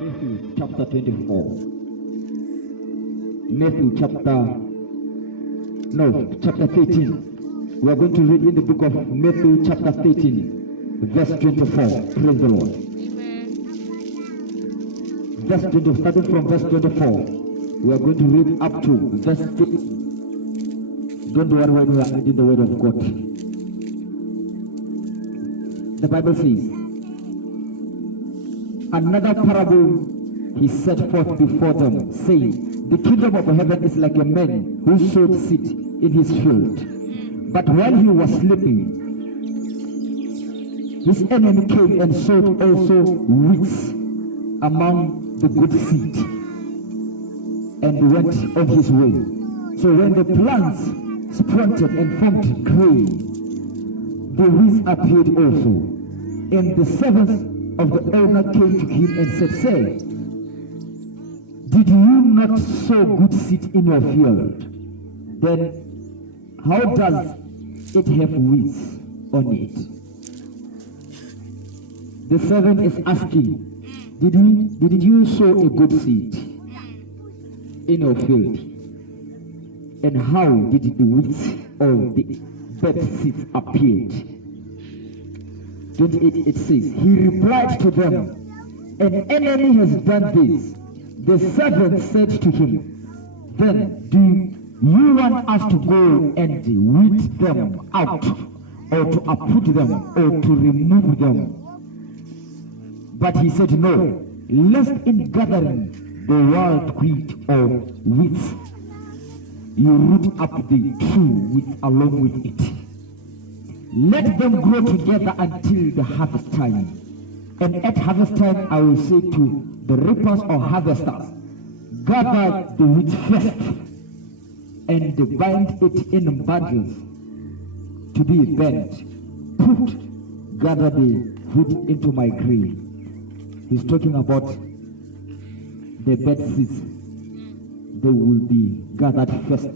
Matthew chapter 24. Chapter 13. We are going to read in the book of Matthew chapter 13, verse 24. Praise the Lord. Verse 20, starting from verse 24. We are going to read up to verse 15. Don't worry when we are reading the word of God. The Bible says, another parable he set forth before them, saying, the kingdom of heaven is like a man who sowed seed in his field. But while he was sleeping, his enemy came and sowed also weeds among the good seed, and went on his way. So when the plants sprouted and formed grain, the weeds appeared also. And the servants of the owner came to him and said, Sir, did you not sow good seed in your field? Then how does it have weeds on it? The servant is asking, did you sow a good seed in your field? And how did the weeds or the bad seeds appear? 28, it says, he replied to them, an enemy has done this. The servant said to him, then do you want us to go and weed them out, or to uproot them, or to remove them? But he said, no, lest in gathering the wild wheat or weeds, you root up the true wheat along with it. Let them grow together until the harvest time. And at harvest time, I will say to the reapers or harvesters, gather the wheat first, and bind it in bundles to be burnt. Gather the wheat into my grave. He's talking about the bad seeds. They will be gathered first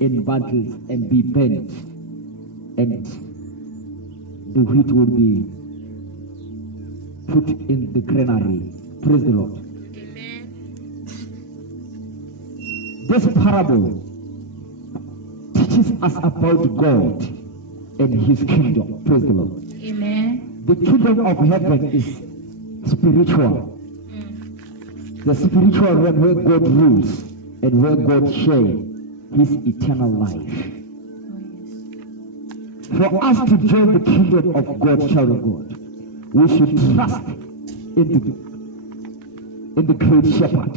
in bundles and be burnt, and the wheat will be put in the granary. Praise the Lord. Amen. This parable teaches us about God and his kingdom. Praise the Lord. Amen. The kingdom of heaven is spiritual. The spiritual realm where God rules and where God shares his eternal life. For us to join the kingdom of God, child of God, we should trust in the great shepherd.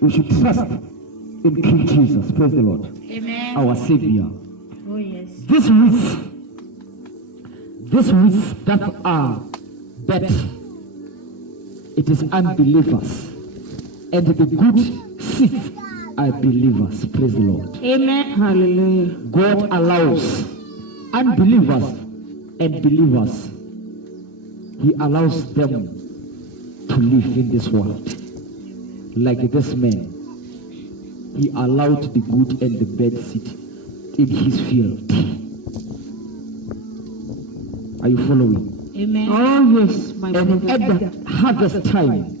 We should trust in King Jesus. Praise the Lord. Amen. Our Savior. Oh yes. These weeds that are bad, it is unbelievers, and the good seeds are believers. Praise the Lord. Amen. Hallelujah. God allows unbelievers and believers. He allows them to live in this world. Like this man, he allowed the good and the bad seed in his field. Are you following? Amen. Oh yes, my brother. And at the harvest time,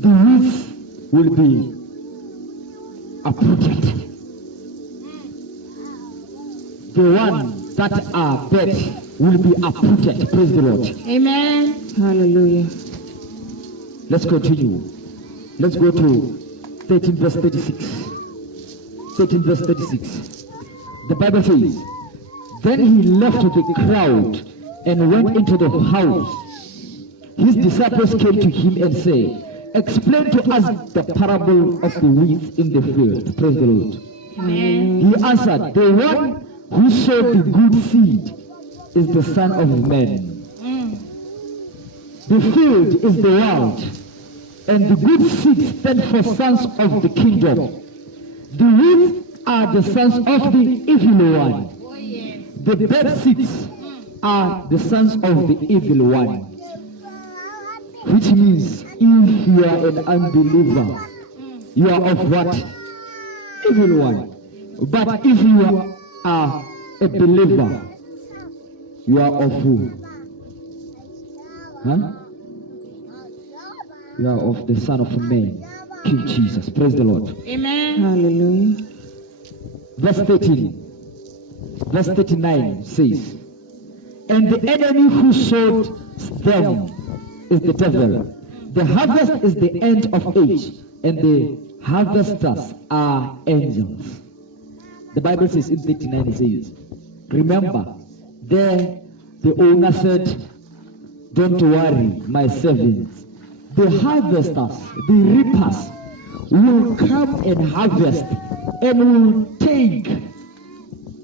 the weeds will be uprooted. The ones that are bad will be uprooted. Praise the Lord. Amen. Hallelujah. Let's continue. Let's go to 13 verse 36. 13 verse 36. The Bible says, then he left the crowd and went into the house. His disciples came to him and said, explain to us the parable of the weeds in the field. Praise the Lord. Amen. He answered, the one who sowed the good seed is the Son of Man. The field is the world, and the good seed stands for sons of the kingdom. The weeds are the sons of the evil one. The bad seeds are the sons of the evil one. Which means, if you are an unbeliever, you are of what? Evil one. But if you are a believer, you are of who? Huh? You are of the Son of Man, King Jesus. Praise the Lord. Amen. Hallelujah. Verse 13. Verse 39 says, and the enemy who sowed them is the devil. The harvest is the end of age, and the harvesters are angels. The Bible says in 39 it says, remember, there the owner said, don't worry, my servants. The harvesters, the reapers, will come and harvest and will take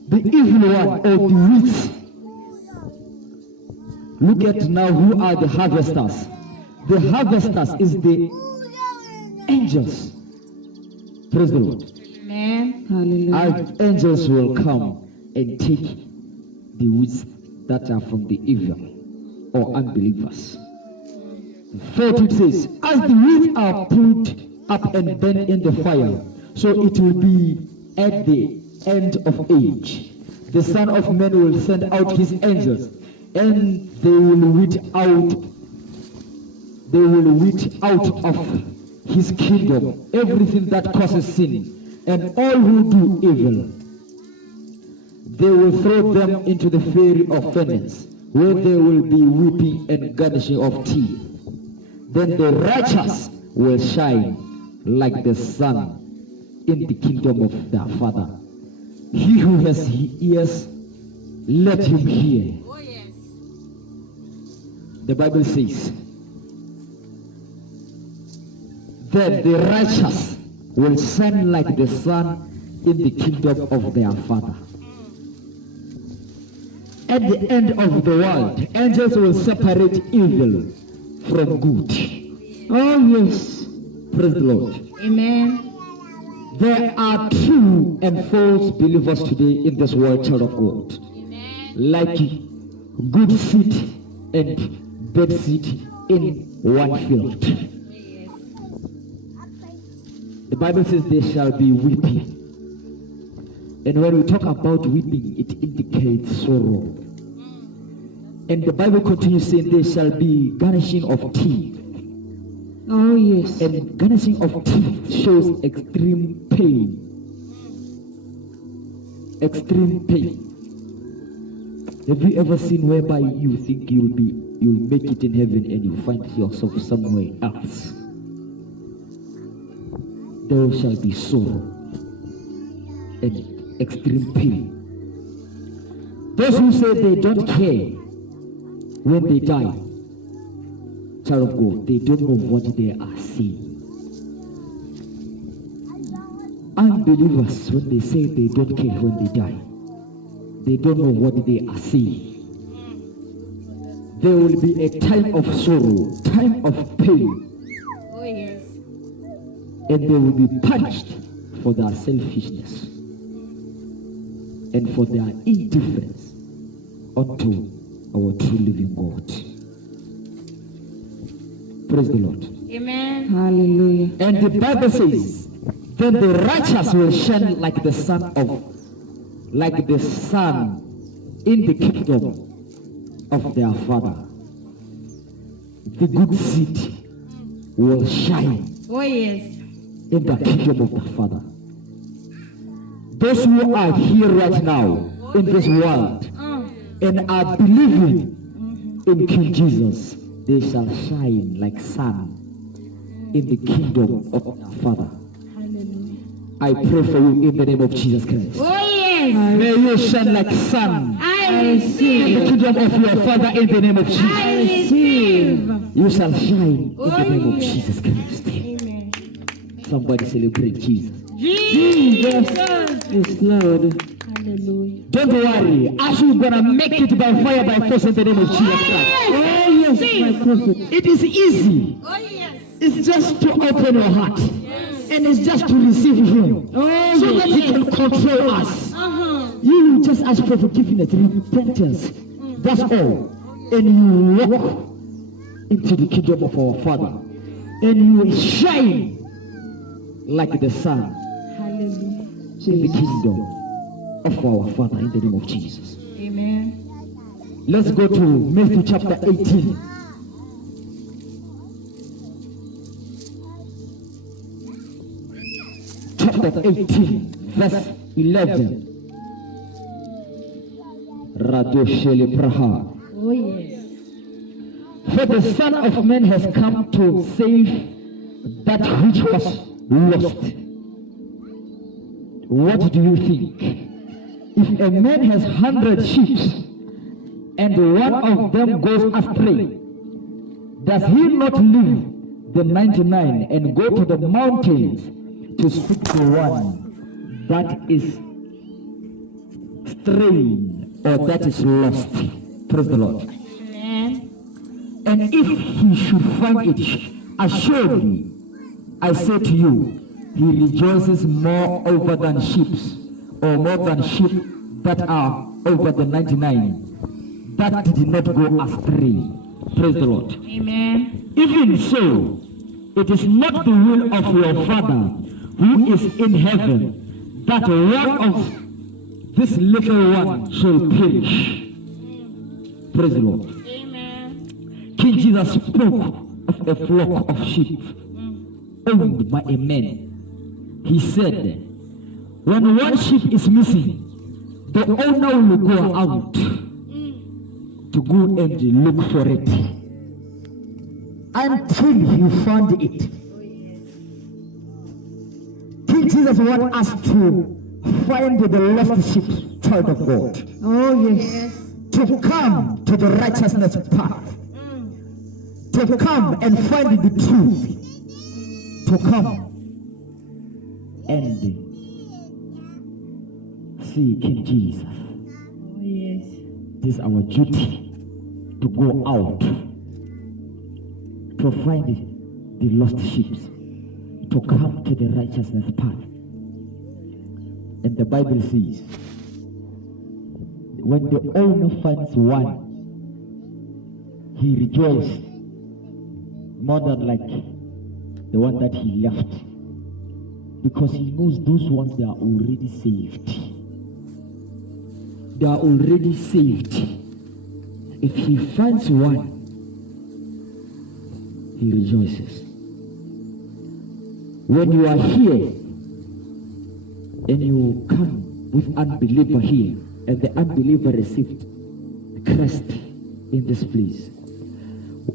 the evil one or the wheat. Look at now who are the harvesters. The harvesters is the angels. Praise the Lord. Amen. Hallelujah. Angels will come and take the weeds that are from the evil or unbelievers. 40 says, as the weeds are put up and burned in the fire, so it will be at the end of age. The Son of Man will send out his angels, and they will weed out of his kingdom everything that causes sin, and all who do evil. They will throw them into the fiery furnace, where there will be weeping and gnashing of teeth. Then the righteous will shine like the sun in the kingdom of their Father. He who has ears, let him hear. Oh, yes. The Bible says that the righteous will shine like the sun in the kingdom of their Father. At the end of the world, angels will separate evil from good. Oh, yes. Praise the Lord. Amen. There are true and false believers today in this world, child of God. Amen. Like good seed and bad seed in one field. Yes. The Bible says there shall be weeping. And when we talk about weeping, it indicates sorrow. And the Bible continues saying there shall be gnashing of teeth. Oh, yes. And gnashing of teeth shows extreme pain. Extreme pain. Have you ever seen whereby you think you'll make it in heaven and you find yourself somewhere else? There shall be sorrow and extreme pain. Those who say they don't care when they die, child of God, they don't know what they are seeing. Unbelievers, when they say they don't care when they die, they don't know what they are seeing. There will be a time of sorrow, time of pain, Oh, yes. and they will be punished for their selfishness and for their indifference unto our true living God. Praise the Lord. Amen. Hallelujah. And the Bible says, then the righteous will shine like the sun in the kingdom of their Father. The good seed will shine Oh, yes. in the kingdom of the Father. Those who are here right now in this world and are believing in King Jesus, they shall shine like sun in the kingdom of our Father. Hallelujah. I pray for you in the name of Jesus Christ. Oh, yes. May you shine like sun I in the receive. kingdom of your Father in the name of Jesus. I receive. You shall shine in the Oh, name of yes. Jesus Christ. Amen. Somebody celebrate Jesus. Jesus. Yes, Lord. Hallelujah. Don't worry, as you're gonna make it by fire, by force in the name of Jesus Christ. Oh, yes, my prophet. It is easy. Oh, yes. It's just to open your heart. And it's just to receive Him. So that He can control us. You just ask for forgiveness, repentance. That's all. And you walk into the kingdom of our Father. And you will shine like the sun Hallelujah. in the kingdom of our Father in the name of Jesus. Amen. Let's go to Matthew chapter 18. chapter 18, verse 11. Radoshele Praha. Oh, yes. For the Son of Man has come to save that which was lost. What do you think? If a man has 100 sheep and one of them goes astray, does he not leave the 99 and go to the mountains to seek the one that is straying or that is lost? Praise the Lord. Amen. And if he should find it, assuredly, I say to you, he rejoices more over than sheep, or more than sheep that are over the 99, that did not go astray. Praise the Lord. Amen. Even so, it is not the will of your Father who is in heaven that one of this little one shall perish. Praise the Lord. Amen. King Jesus spoke of a flock of sheep owned by a man. He said, when one sheep is missing, the owner will go out to go and look for it until he found it. King Jesus wants us to find the lost sheep, child of God. Oh, yes. To come to the righteousness path. To come and find the truth. To come and see King Jesus. Oh, yes. This is our duty, to go out to find the lost sheep, to come to the righteousness path. And the Bible says, when the owner finds one, he rejoices more than like the one that he left, because he knows those ones, they are already saved. They are already saved. If he finds one, he rejoices. When you are here and you come with unbeliever here, and the unbeliever received Christ in this place,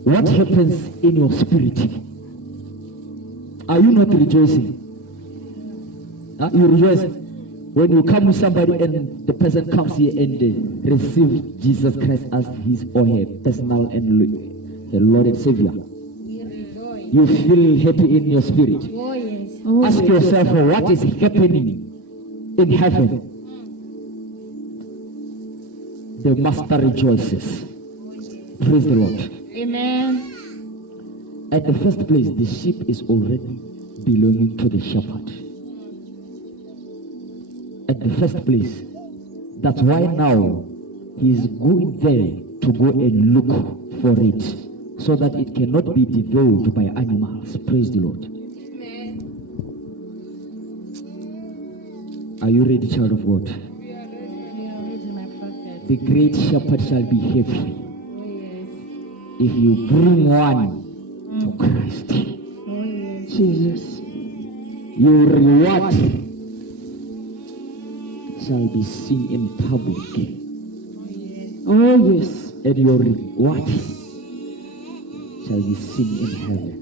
what happens in your spirit? Are you not rejoicing? You rejoice when you come with somebody and the person comes here and receives Jesus Christ as his or her personal and Lord and Savior. You feel happy in your spirit. Oh, yes. Oh, Ask yes. yourself, what is happening in heaven? The master rejoices. Praise the Lord. Amen. At the first place, the sheep is already belonging to the shepherd. At the first place, that's why now he is going there to go and look for it, so that it cannot be devoured by animals. Praise the Lord. Amen. Are you ready, child of God? My prophet. The great shepherd shall be happy Oh, yes. if you bring one to Christ. Oh, yes. Jesus. Your reward shall be seen in public, Oh, yes. and your reward shall be seen in heaven.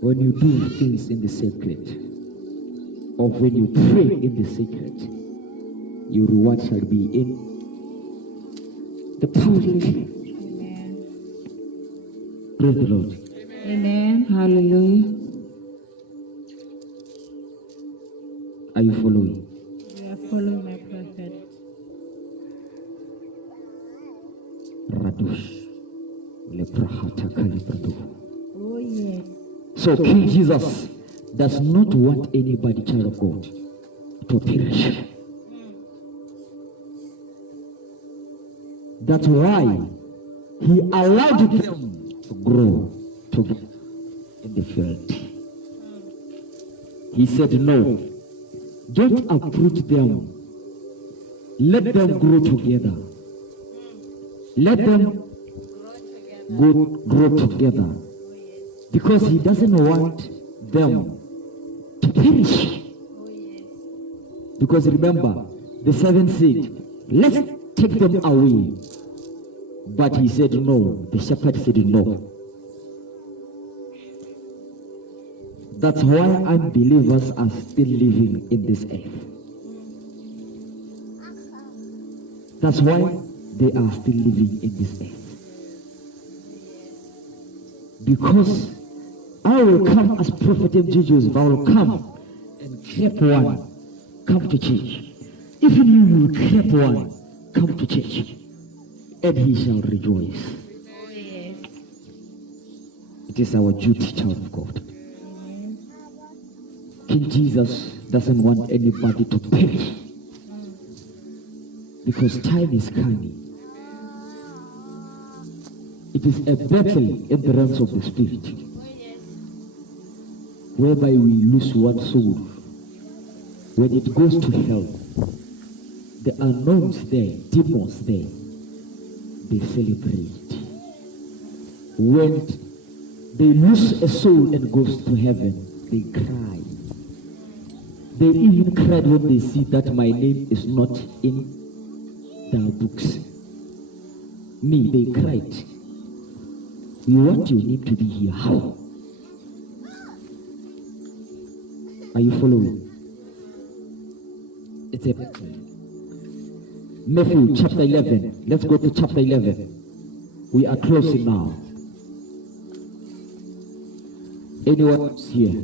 When you do things in the secret, or when you pray in the secret, your reward shall be in the public. Amen. Praise the Lord. Amen. Hallelujah. Are you following? You are following my prophet. Radosh leprahata kalibrado. Oh, yes. So King Jesus does not want anybody, child of God, to perish. That's why he allowed them to grow together in the field. He said, no, don't uproot them. Let them grow together. Let them grow together. Because he doesn't want them perish. Because remember, the seven said, let's take them away. But he said no. The shepherd said no. That's why unbelievers are still living in this earth. That's why they are still living in this earth. Because I will come as Prophet M. Joseph. I will come and grab one. Come to church. Even you will grab one. Come to church. And he shall rejoice. It is our duty, child of God. King Jesus doesn't want anybody to perish. Because time is coming. It is a battle in the realms of the spirit, whereby we lose one soul. When it goes to hell, the unknowns there, demons there, they celebrate. When they lose a soul and goes to heaven, they cry. They even cried when they see that my name is not in their books. Me, they cried. We want your name to be here. How? Are you following? It's a battle. Matthew chapter 11. Let's go to chapter 11. We are closing now. Anyone else here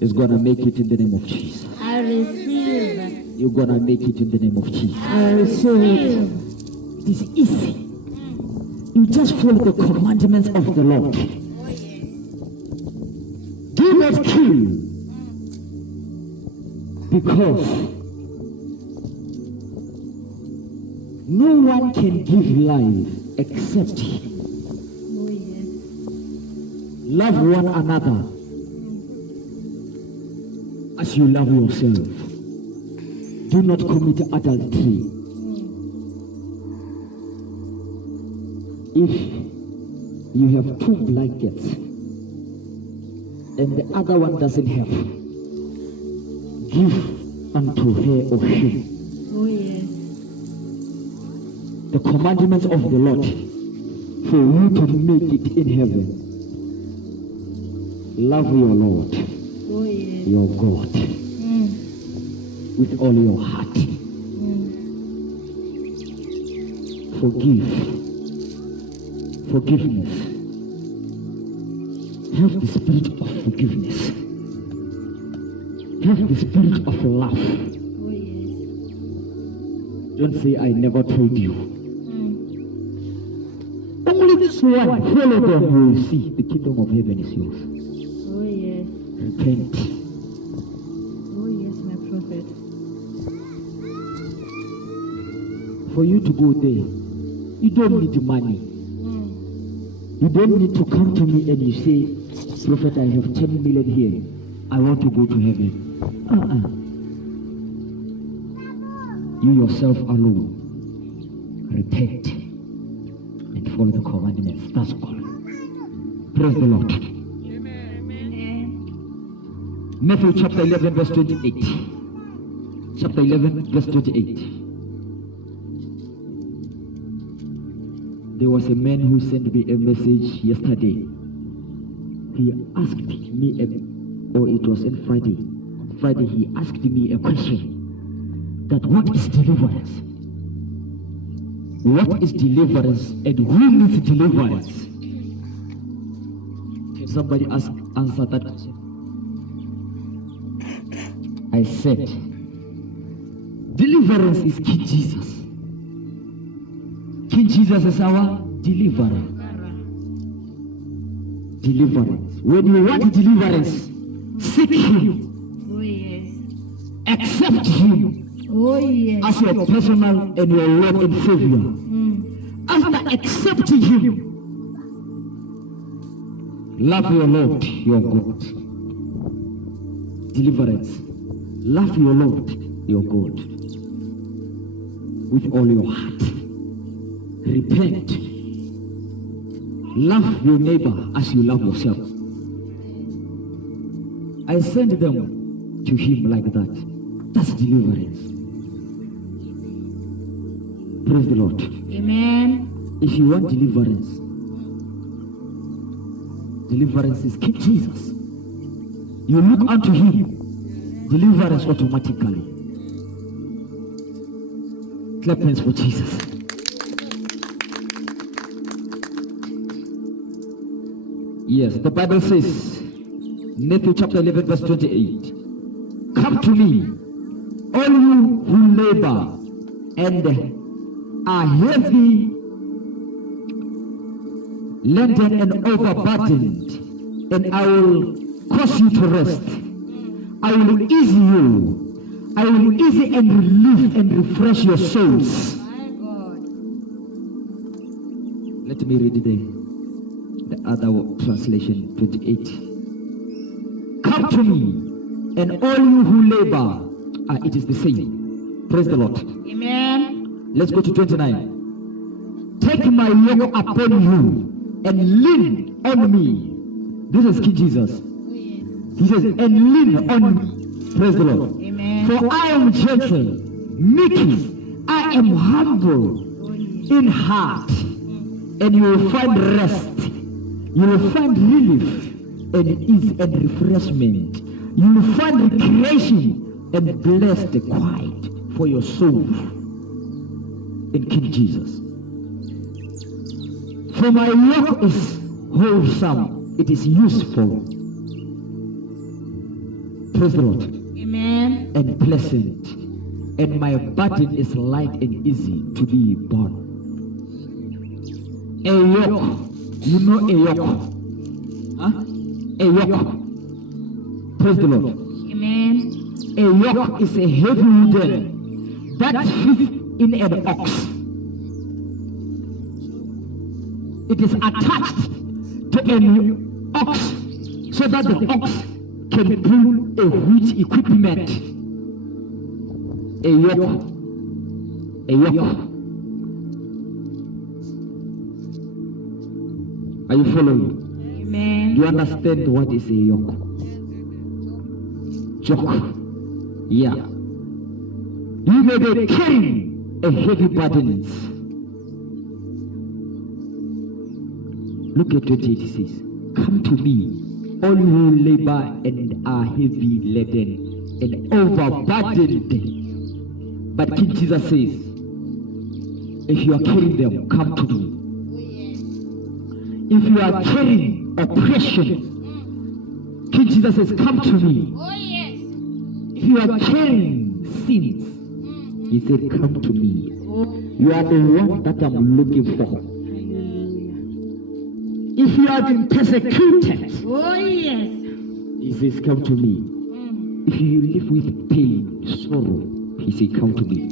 is gonna make it in the name of Jesus. I receive. You're gonna make it in the name of Jesus. I receive. It is easy. You just follow the commandments of the Lord. Do not kill. Because no one can give life except Him. Oh, yes. Love one another as you love yourself. Do not commit adultery. If you have two blankets and the other one doesn't have, give unto her or him Oh, yes. the commandments of the Lord for you to make it in heaven. Love your Lord, Oh, yes. your God, with all your heart. Forgiveness. Have the spirit of forgiveness. Have the spirit of love. Oh, yes. Don't say, I never told you. Only this one, follow them, you will see the kingdom of heaven is yours. Oh, yes. Repent. Oh, yes, my prophet. For you to go there, you don't need money. You don't need to come to me and you say, Prophet, I have 10 million here. I want to go to heaven. You yourself alone. Repent and follow the commandments. That's all. Praise the Lord. Matthew chapter 11 verse 28. Chapter 11 verse 28. There was a man who sent me a message yesterday. He asked me, or it was on Friday. On Friday, he asked me a question. That what is deliverance? What is deliverance and who needs deliverance? Can somebody answer that question? I said, deliverance is King Jesus. King Jesus is our deliverer. Deliverance. When you want deliverance, seek Him. Oh, yes. Accept Him Oh, yes. as your personal and your Lord and Savior. After accepting Him, love your Lord, your God. Deliverance. Love your Lord, your God, with all your heart. Repent. Love your neighbor as you love yourself. I send them to him like that. That's deliverance. Praise the Lord. Amen. If you want deliverance, deliverance is King Jesus. You look unto him, deliverance automatically. Clap hands for Jesus. Yes, the Bible says, Matthew chapter 11 verse 28, come to me, all you who labor and are heavy laden and overburdened, and I will cause you to rest. I will ease you. I will ease and relieve and refresh your souls. My God. Let me read the other translation, 28. Come to me, and all you who labor, it is the same. Praise the Lord. Amen. Let's go to 29. Take my yoke upon you and lean on me. This is King Jesus. Oh, yes. He says, and lean on me. Praise the Lord. Amen. For I am gentle, meek, I am humble Oh, yes. in heart, and you will find rest. You will find relief and ease and refreshment. You will find recreation and blessed quiet for your soul in King Jesus. For my yoke is wholesome, it is useful. Praise the Lord. Amen. And pleasant, and my burden is light and easy to be borne. A yoke, you know a yoke, huh? A yoke. Praise the Lord. Amen. A yoke is a heavy wooden that fits in an ox. It is attached to an ox so that the ox can pull a wheat equipment. A yoke. A yoke. Are you following? Amen. Do you understand what is a yoke? Yoke. Yeah. You may be carrying a heavy burden. Look at 28, it says, come to me, all who labor and are heavy laden and overburdened. But King Jesus says, if you are carrying them, come to me. If you are carrying oppression, King Jesus says, come to me. Oh, yes. If you are carrying sins, he said, come to me. You are the one that I'm looking for. Hallelujah. If you have been persecuted, Oh, yes. he says, come to me. If you live with pain, sorrow, he said, come to me.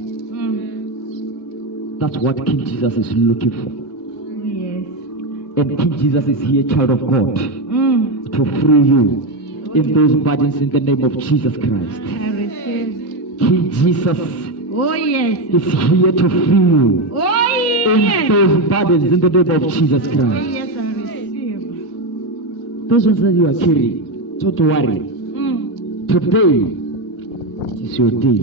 That's what King Jesus is looking for. Oh, yes. And King Jesus is here, child of God, to free you in those burdens in the name of Jesus Christ. I receive. King Jesus Oh, yes. is here to free you Oh, in yes. those burdens in the name of Jesus Oh, Christ. yes, I receive. Those ones that you are carrying, don't worry. Today is your day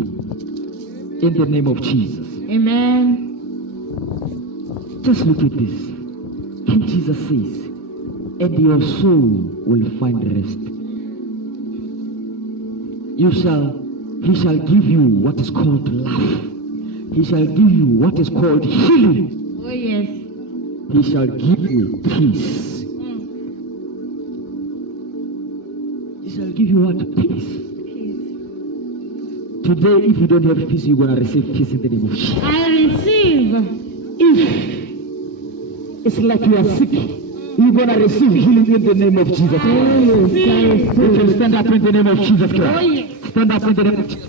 in the name of Jesus. Amen. Just look at this. King Jesus says, and your soul will find rest. He shall give you what is called life. He shall give you what is called healing. Oh, yes. He shall give you peace. He shall give you what? Peace. Peace. Today, if you don't have peace, you're going to receive peace in the name of Jesus. I receive. If it's like you are sick, you're going to receive healing in the name of Jesus Christ. You can stand up in the name of Jesus Christ. Oh, yes. Stand up in the name of Jesus.